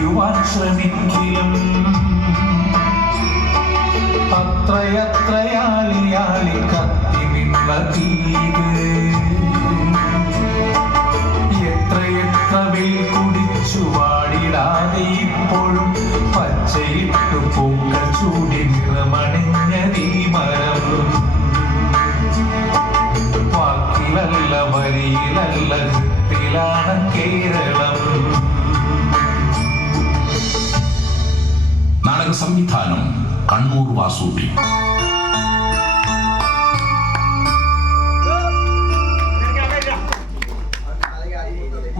ഒളിക്കുവാൻ ശ്രമിക്കിലും അത്രയത്രയാലിയാലി കത്തി നിന്ന തീര് എത്രയെത്ര വെയിൽ കുടിച്ചു വാടിടാതെ ഇപ്പോഴും പച്ചയിട്ടു പൂക്കൾ ചൂടി നിറമണിഞ്ഞ നീ മരം വാക്കിലല്ല വരിയിലല്ല ഹൃത്തിലാണ് കേരളം. നാടക സംവിധാനം കണ്ണൂർ വാസൂട്ടി.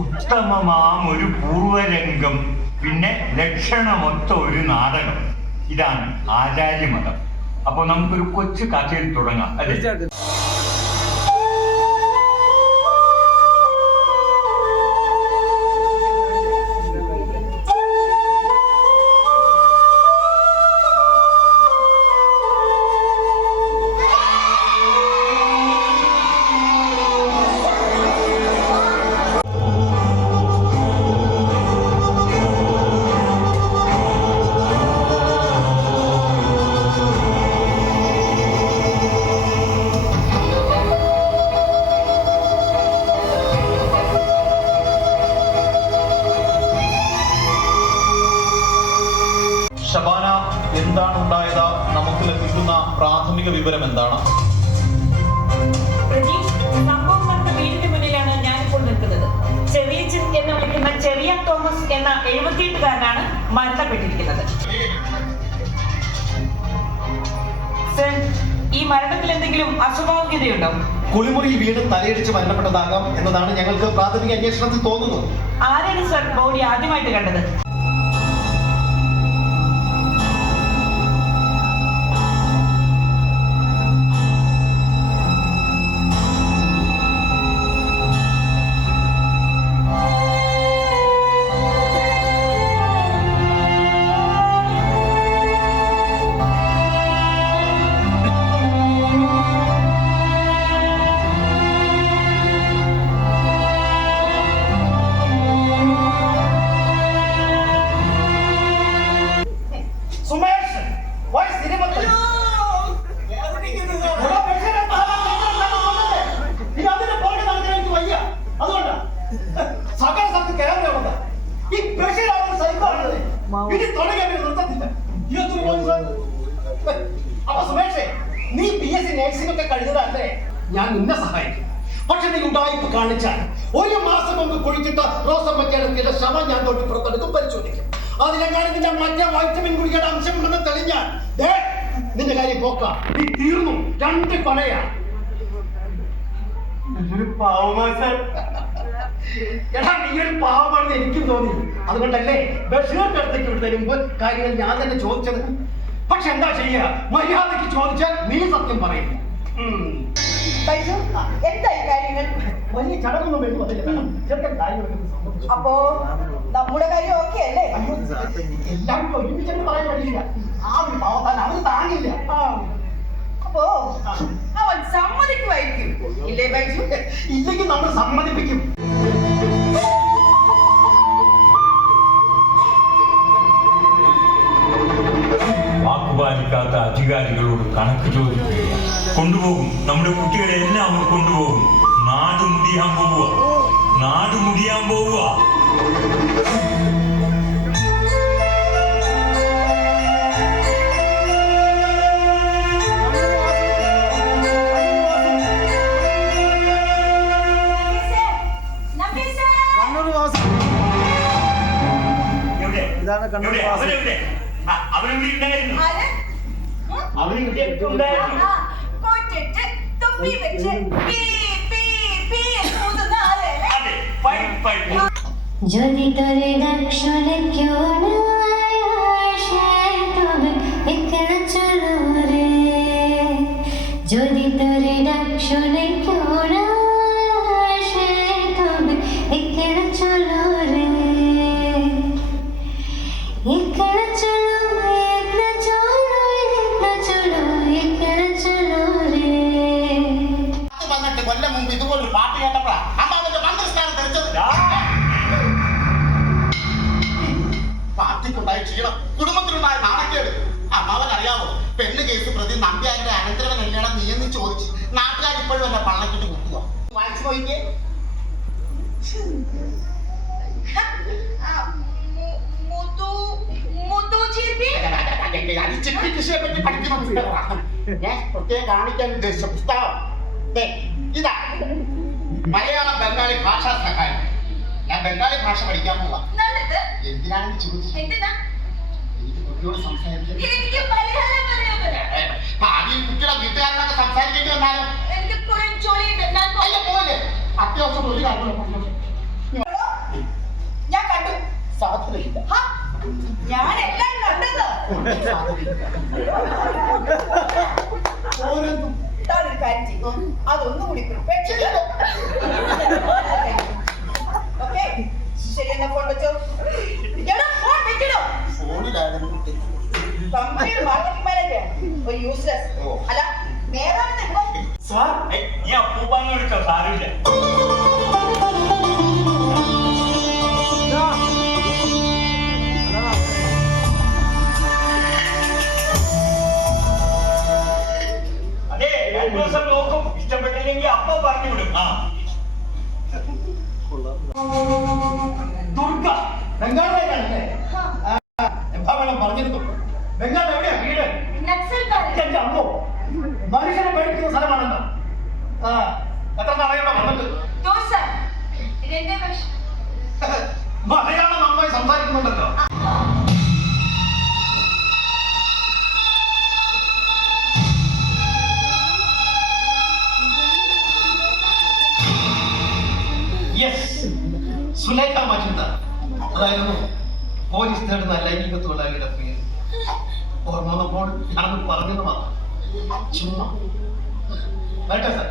ഉത്തമമാം ഒരു പൂർവരംഗം, പിന്നെ ലക്ഷണമൊത്ത ഒരു നാടകം. ഇതാണ് ആചാര്യമതം. അപ്പൊ നമുക്കൊരു കൊച്ചു കഥയിൽ തുടങ്ങാം അല്ലേ? ഷബാന, എന്താണ് ഉണ്ടായത്? നമുക്ക് ലഭിക്കുന്ന പ്രാഥമിക വിവരം എന്താണ്? സംഭവം നടന്ന വീടിന് മുന്നിലാണ് ഞാനിപ്പോൾ നിൽക്കുന്നത്. ചെറിയച്ചൻ എന്ന് വിളിക്കുന്ന ചെറിയ തോമസ് എന്ന 78-കാരനാണ് മരണപ്പെട്ടിരിക്കുന്നത്. ഈ മരണത്തിൽ എന്തെങ്കിലും അസ്വാഭാവികതയുണ്ടോ? കുളിമുറിയിൽ വീട് തലയിടിച്ച് മരണപ്പെട്ടതാകാം എന്നതാണ് ഞങ്ങൾക്ക് പ്രാഥമിക അന്വേഷണത്തിൽ തോന്നുന്നത്. ആരാണ് സർ ബോഡി ആദ്യമായിട്ട് കണ്ടത്? നീ PSC നഴ്സിംഗൊക്കെ കഴിഞ്ഞതല്ലേ? ഞാൻ നിന്നെ സഹായിക്കും. പക്ഷെ നീ ഉടായിപ്പ് കാണിച്ചാൽ 1 മാസം മുമ്പ് കുഴിച്ചിട്ട റോസമ്മയ്ക്കടക്കിയുടെ ശവം ഞാൻ തൊട്ട് പുറത്തെടുക്കും, പരിശോധിക്കും. അതിലെങ്ങാനും നിന്റെ മറ്റേ വൈറ്റമിൻ ഗുളികയുടെ അംശമുണ്ടെന്ന് തെളിഞ്ഞാൽ നിന്റെ കാര്യം പോക്ക. നീ തീർന്നു. 2 കൊലയാ. എടാ, നീ ഒരു പാവമാണെന്ന് എനിക്കും തോന്നി. അതുകൊണ്ടല്ലേ ബഷീറിന്റെ അടുത്തേക്ക് വിടുന്നതിന് മുമ്പ് കാര്യങ്ങൾ ഞാൻ തന്നെ ചോദിച്ചത്. പക്ഷെ എന്താ ചെയ്യാ, മര്യാദയ്ക്ക് ചോദിച്ചാൽ നീ സത്യം പറയും. വലിയ ചടങ്ങൊന്നും വേണ്ടി വന്നില്ല. ചെറുക്കൻ കാര്യങ്ങളൊക്കെ സംബന്ധിച്ചു. അപ്പോ നമ്മുടെ കാര്യം ഓക്കെ അല്ലേ? എല്ലാവർക്കും ഒരുമിച്ചെന്ന് പറയാൻ കഴിയില്ല. ആ ഒരു പാവത്താൻ അവന് താങ്ങില്ല. അപ്പോ അവൻ സമ്മതിക്കുമായിരിക്കും, ഇല്ലേ ബൈജു? ഇല്ലെങ്കിൽ നമ്മൾ സമ്മതിപ്പിക്കും. വാക്കുപാലിക്കാത്ത അധികാരികളോട് കണക്ക് ചോദിക്കുകയാണ്. കൊണ്ടുപോകും, നമ്മുടെ കുട്ടികളെ എല്ലാം അവർ കൊണ്ടുപോകും. നാട് മുടിയാൻ പോവുക, നാട് മുടിയാൻ പോവുക. ഇതാണ് കണ്ണൂർ അവരെവിടെ ഉണ്ടായിരുന്നു? যদি তোরে ডাক শুনে কেউ না আসে তবে একলা চলো রে, যদি তোরে ডাক শুনে কেউ না আসে তবে একলা চলো রে, একলা চলো একলা চলো একলা চলো একলা চলো রে. വന്നിട്ട് കൊല്ലം മുമ്പ് ഇതുപോലൊരു പാട്ട് കേട്ടപ്പോഴാ അമ്മ അവന്റെ മന്ത്രിസ്ഥാനം തെറിച്ചത്. പാർട്ടിക്കുണ്ടായ ക്ഷീണം, കുടുംബത്തിനുണ്ടായ നാണക്കേട്. അമ്മാവൻ അറിയാമോ, പെണ്ണ് കേസ് പ്രതി നമ്പ്യാരുടെ അനന്തര കല്യാണം നീയെന്ന് ചോദിച്ച് നാട്ടുകാർ ഇപ്പോഴും എന്നെ പള്ളക്കിട്ട് കുത്തുക. വായിച്ചു നോക്കിയേ. ഞാൻ പ്രത്യേകം കാണിക്കാൻ ഉദ്ദേശിച്ച പുസ്തകം ഇതാ, മലയാളം ബംഗാളി ഭാഷാ സഹായം. ഞാൻ ബംഗാളി ഭാഷ പഠിക്കാൻ പോവാ. എന്തിനാണെന്ന് ചോദിച്ചു. എനിക്ക് കുട്ടിയോട് സംസാരിക്കാൻ ഭാവിയിൽ കുട്ടിയുടെ വീട്ടുകാരനൊക്കെ സംസാരിക്കേണ്ടി വന്നാലും അല്ല പോലെ അത്യാവശ്യം ഒരു കാര്യം ഞാൻ കണ്ടു. സാധ്യതയില്ല. ഞാനെല്ലാം കണ്ടത്. താനൊരു കാര്യം ചെയ്യും, അതൊന്നും കൂടി ഓക്കെ. ശരി, എന്നാ ഫോൺ വെച്ചോ. ഫോൺ വെക്കണോ? കമ്പനിയുടെ മാർക്കറ്റിംഗ് മാനേജർ ഒരു യൂസ്ലെസ്. അല്ല നേരാണ്. സാർ നീ അപ്പൂപ്പാന്ന് വിളിച്ചോ? സാറില്ല. അതെ, 2 ദിവസം നോക്കും. ഇഷ്ടപ്പെട്ടില്ലെങ്കിൽ അപ്പൊ പറഞ്ഞു വിടും. ദുർഗ ബംഗാളിലേക്കാണല്ലേ? എന്താ വേണം പറഞ്ഞിരുന്നു. ബംഗാൾ എവിടെയാ വീട്? എന്റെ അമ്മോ, മനുഷ്യനെ പേടിക്കുന്ന സ്ഥലമാണല്ലോ. എത്ര നാളെയുടെ വന്നിട്ട് മലയാളം നന്നായി സംസാരിക്കുന്നുണ്ടല്ലോ. സുലേഖ മജുദാർ, അതായിരുന്നു പോലീസ് തേടുന്ന ലൈംഗിക തൊഴിലാളിയുടെ പേര്. ഓർമ്മ വന്നപ്പോൾ ഞാനത് പറഞ്ഞത് മാത്രം. ചുമ്മാ വരട്ടെ സാർ.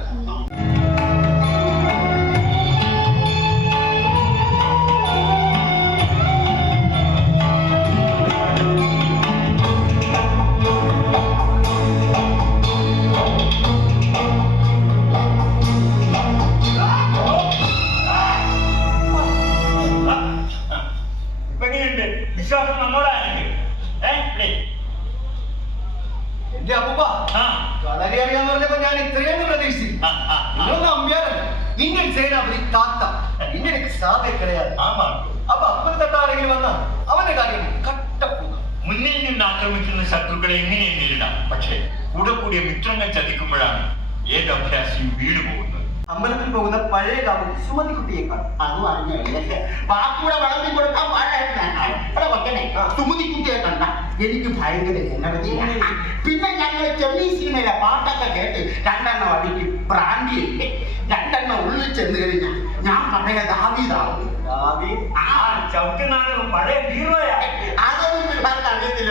വിശ്വാസം നമ്മളാണ്. എന്റെ അപ്പൂപ്പ വളരെ അറിയാന്ന് പറഞ്ഞപ്പോ ഞാൻ ഇത്രയും പ്രതീക്ഷിച്ചു. നമ്പ്യാരല്ല, ഇന്ത്യൻ സേനാപതി താത്ത, ഇന്ത്യൻ സാധ കിടയാതെ. അപ്പൊ അപ്പൻ തട്ട ആരെങ്കിലും വന്നാ അവന്റെ കാര്യം കട്ടപ്പൂക. മുന്നിൽ നിന്ന് ആക്രമിക്കുന്ന ശത്രുക്കളെ എങ്ങനെയും നേരിടാം. പക്ഷേ കൂടെ കൂടിയ മിത്രങ്ങൾ ചതിക്കുമ്പോഴാണ് ഏത് അഭ്യാസിയും വീണു പോകുന്നത്. അമ്പലത്തിൽ പോകുന്ന പഴയ കാലം സുമതി കുട്ടിയേക്കാൾ അതും അറിഞ്ഞ ബാക്കിയുടെ വളർത്തി കൊടുക്കാൻ സുമതി കുട്ടിയെ കണ്ട എനിക്ക് ഭയങ്കര എനർജിയാണ്. പിന്നെ ഞങ്ങൾ ചെന്നൈ സിനിമയിലെ പാട്ടൊക്കെ കേട്ട് 2 അടിക്ക് ബ്രാൻഡിയില്ലേ, 2 ഉള്ളിൽ ചെന്ന് കഴിഞ്ഞാൽ ഞാൻ പഴയ ദാവീദാവും. പഴയ ഹീറോയാ. അതൊന്നും പിള്ളേർക്ക് അറിയത്തില്ല.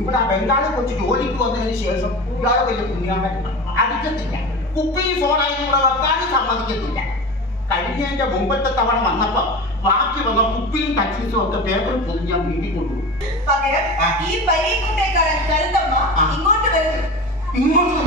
ഇവിടെ ആ ബംഗാളി കൊച്ചു ജോലിക്ക് വന്നതിന് ശേഷം ഇയാളെ വലിയ പുണ്യാമൻ അടിക്കത്തില്ല. കുപ്പി ഫോണായി ഇവിടെ വെക്കാനും സമ്മതിക്കത്തില്ല. കഴിഞ്ഞതിന്റെ മുമ്പത്തെ തവണ വന്നപ്പോ ബാക്കി വന്ന കുപ്പിയും ടച്ചിസും ഒക്കെ പേപ്പർ പൊതി ഞാൻ വീട്ടിൽ കൊണ്ടുപോകും. പകരം ഈ പരീക്ഷത്തെക്കാളൻ കരുത്തമ്മ ഇങ്ങോട്ട് വരുന്നു. ഇങ്ങോട്ട്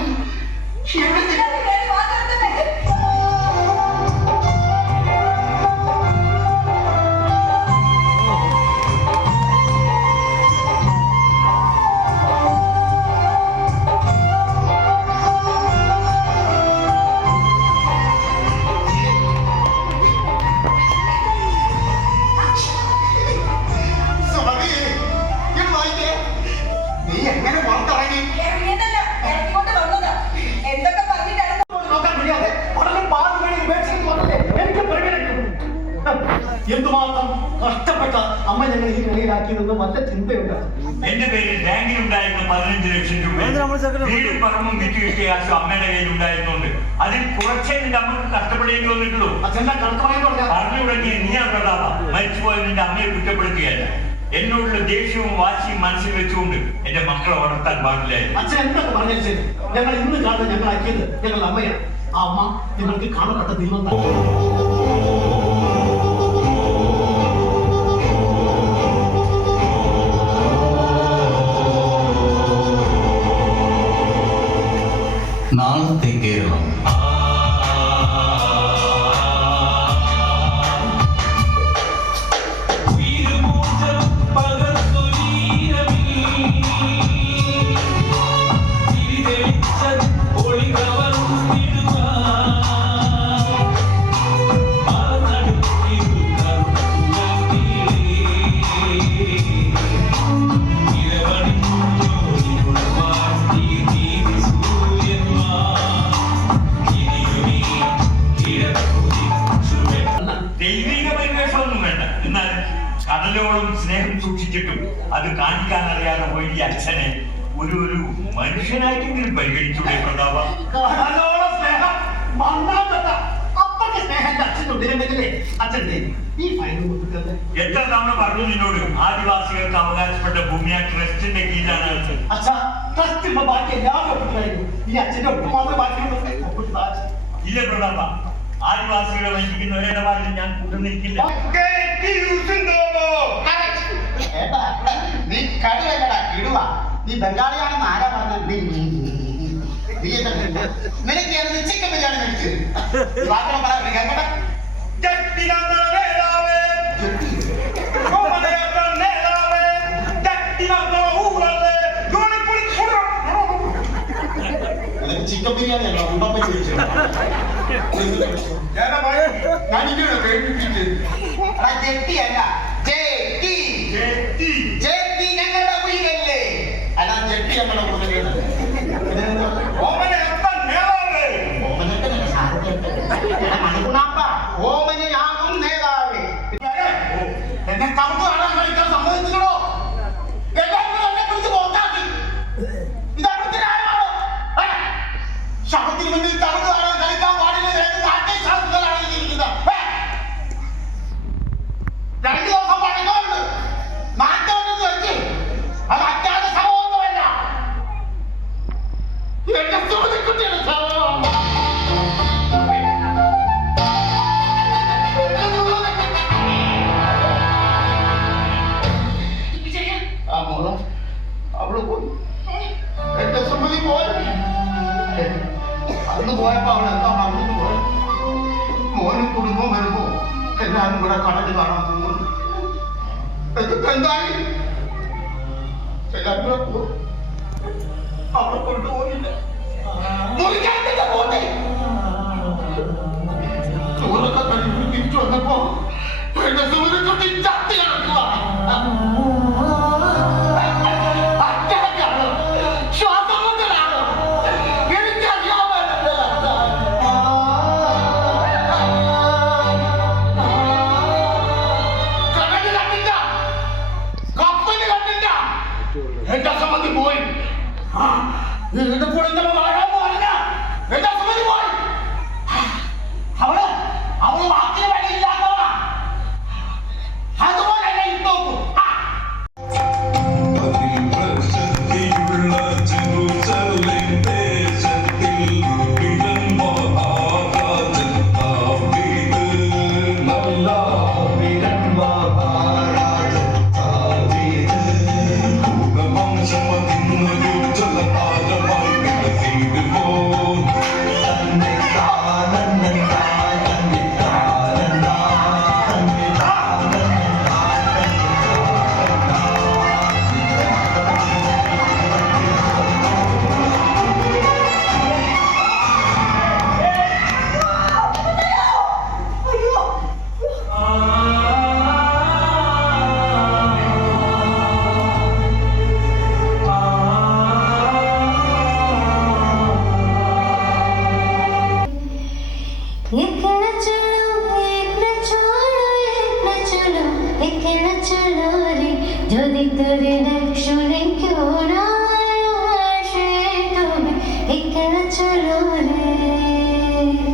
എന്തുമാത്രം കഷ്ടപ്പെട്ട അമ്മ ഞങ്ങൾ ഈ നിലയിലാക്കിയതെന്ന് വല്ല ചിന്തയുണ്ട്. എന്റെ പേരിൽ ബാങ്കിലുണ്ടായിരുന്ന 15 ലക്ഷം രൂപ വീടും പറമ്പും വിറ്റ് കിട്ടിയ കാശ് അമ്മയുടെ കയ്യിൽ ഉണ്ടായിരുന്നുണ്ട്. അതിൽ കുറച്ചേ നിന്റെ അമ്മക്ക് കഷ്ടപ്പെടേണ്ടി വന്നിട്ടുള്ളൂ. പറഞ്ഞു തുടങ്ങിയ നീയാ പ്രതാപ. മരിച്ചുപോയ നിന്റെ അമ്മയെ കുറ്റപ്പെടുത്തുകയല്ല. എന്നോടുള്ള ദേഷ്യവും വാശിയും മനസ്സിൽ വെച്ചുകൊണ്ട് എന്റെ മക്കളെ വളർത്താൻ പാടില്ലായിരുന്നു. അച്ഛൻ എന്തൊക്കെ പറഞ്ഞാൽ ശരി, ഞങ്ങൾ ഇന്ന് കാണുന്നത് ഞങ്ങളാക്കിയത് ഞങ്ങളുടെ അമ്മയാണ്. ആ അമ്മ നിങ്ങൾക്ക് കാണപ്പെട്ട ദൈവം തന്നെ. നാളത്തെ കേരളം വീരമോചനം ഇത്രത്തോളം സ്നേഹം സൂക്ഷിച്ചിട്ടും അത് കാണിക്കാൻ അറിയാതെ പോയി ഈ അച്ഛനെ ഒരു മനുഷ്യനായിട്ടെങ്കിലും പരിഗണിച്ചൂടെ പ്രതാപ? കാണാനോളം സ്നേഹം മണ്ണാത്ത അപ്പന്റെ സ്നേഹം അച്ഛനുണ്ടിരുന്നെങ്കിലേ അച്ഛൻ്റെ ഈ ഫൈൻ കൊടുക്കുന്നത്. എത്ര തവണ പറഞ്ഞു നിന്നോട് ആദിവാസികൾക്ക് അവകാശപ്പെട്ട ഭൂമിയ ട്രസ്റ്റിന്റെ കീഴിലാണ് അച്ഛാ ട്രസ്റ്റ് ബാക്കി എല്ലാവരും ഒപ്പിട്ടായിരുന്നു. ഈ അച്ഛന്റെ ഒപ്പ് മാത്രമേ ബാക്കിയുള്ളൂ. ഇല്ല പ്രതാപ, ആദിവാസികളെ വഞ്ചിക്കുന്ന ഒരിടപാടിൽ ഞാൻ കൂട്ടുനിൽക്കില്ല. നീ കടുവല്ലടാ കിടുവ. നീ ബംഗാളിയാണെന്ന് ആരാ പറഞ്ഞത്? നിനക്ക് ചിക്കൻ ബിരിയാണി കഴിച്ചു മാത്രം കേൾക്കട്ടെ. ചിക്കൻ ബിരിയാണി അല്ല ഉണ്ടപ്പ ചോദിച്ചു. ജെട്ടിയല്ല ജെട്ടി ഞങ്ങളുടെ വീടല്ലേ. അല്ല ജെട്ടി ഞങ്ങളുടെ ഓമനയാകും നേതാവ്. എന്നെ കമ്പ് കാണാൻ കളിക്കാൻ സമ്മതിച്ചിട്ടോ? എല്ലാവരും എന്നെ പിടിച്ച് പോകാക്കി. ഇതവിടുത്തെ ന്യായമാണോ? ശബത്തിന് മുന്നിൽ തവിട് കാണാൻ കളിക്കാൻ പാടില്ല. നാട്യശാസ്ത്രങ്ങളാണ് ഇരിക്കുന്നത്. 2 ദിവസം പഴക്കമുണ്ട്. നാട്ടോണ്ടെന്ന് വെച്ച് അത് അജ്ഞാത ശവമൊന്നുമല്ല. എന്റെ സുഹൃത്തുക്കുട്ടിയുടെ ശവം. അവള് പോയി. എന്റെ സുമതി പോയി. അന്ന് പോയപ്പോ അവൾ എന്താ അവിടുന്ന് പോയി. മോനും കുടുംബം വരുമ്പോ എല്ലാരും കൂടെ കടല് കാണാൻ പോകുന്നു. എന്നിട്ട് എന്തായി? എല്ലാരും കൂടെ പോകും. അവളെ കൊണ്ടുപോയില്ല. മുറിക്കാത്ത പോട്ടെ. ചോറൊക്കെ കഴിഞ്ഞ് തിരിച്ചു വന്നപ്പോ എന്റെ സുമതി ചത്തി കിടക്കുക. എന്റെ സമ്മതി പോയി. എന്റെ കൂടെ എന്റെ സമ്മതി പോയി. അവള് വാക്കിന് വഴിയില്ലാത്തവളാ. അതുപോലെ എന്നെ ഇട്ടോക്കൂ. যদি তোরে দেখ শুনে কেউ না